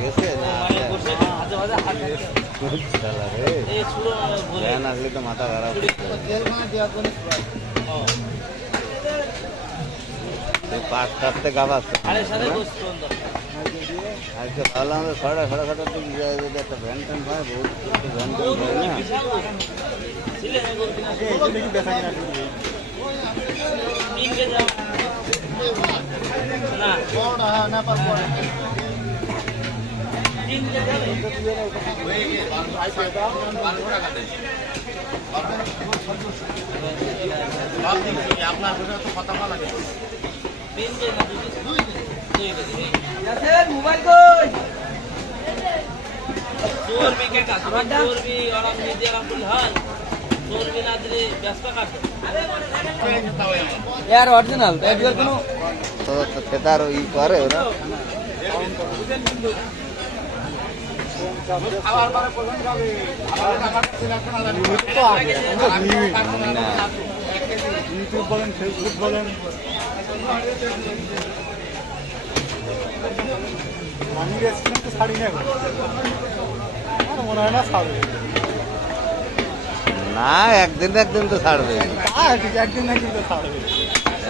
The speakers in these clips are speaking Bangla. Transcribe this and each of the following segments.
গেছে না আসলে তো মাথা খারাপ পাঁচ চারটে গাছ আছে আজকে ভাবলাম সাড়ে সাড়ে দিকে যায় যদি একটা ভ্যান ট্যান হয় বহুত ভ্যান ট্যান হয় না আপনার কথা লাগে मोबाइल को चोर भी के का चोर भी और हम ने दिया फुल हाल चोर भी ना दिले व्यस्त काट यार ओरिजिनल एडुअल कोनो तो ठेदार ई करे हो ना আবার মানে প্রধান যাবে আবার আমার সিলেকশন আলাদা তো আগে না ইউটিউব বলেন ফেসবুক বলেন আমি রেস্টুরেন্ট তো ছাড়ি না মনে হয় না ছাড়বে না একদিন একদিন তো ছাড়বে একদিন একদিন তো ছাড়বে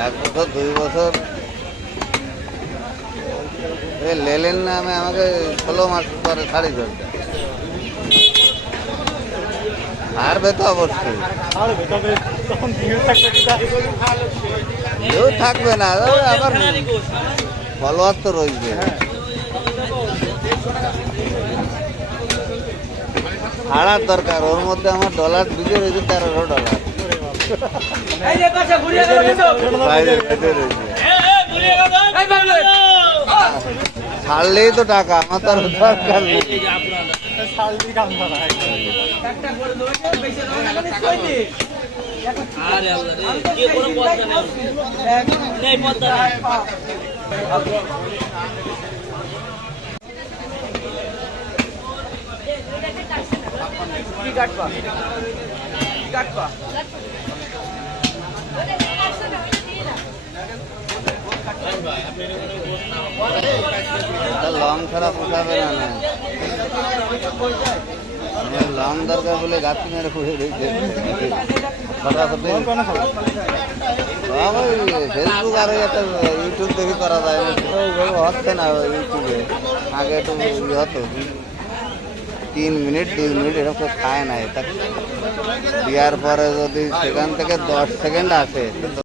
1 বছর 2 বছর লেলেন না আমি আমাকে 16 মাস পরে ছাড়ি ধরতে ছাড়বে তো অবশ্যই ছাড়বে তবে তখন কেউ থাকবে না আবার ফলোয়ার তো রয়েছে ছাড়ার দরকার ওর মধ্যে আমার ডলার ঢুকে রয়েছে $13 ছাড়লেই তো টাকা আমার তার দরকার নেই লং ছাড়া পোষাবে না লং দরকার বলে গাছ মেরে পুষে দিয়েছে ফেসবুক আর একটা ইউটিউব দেখে করা যায় হচ্ছে না ইউটিউবে আগে একটু হতো 3 মিনিট 2 মিনিট এরকম খায় না এটা দেওয়ার পরে যদি সেখান থেকে 10 সেকেন্ড আসে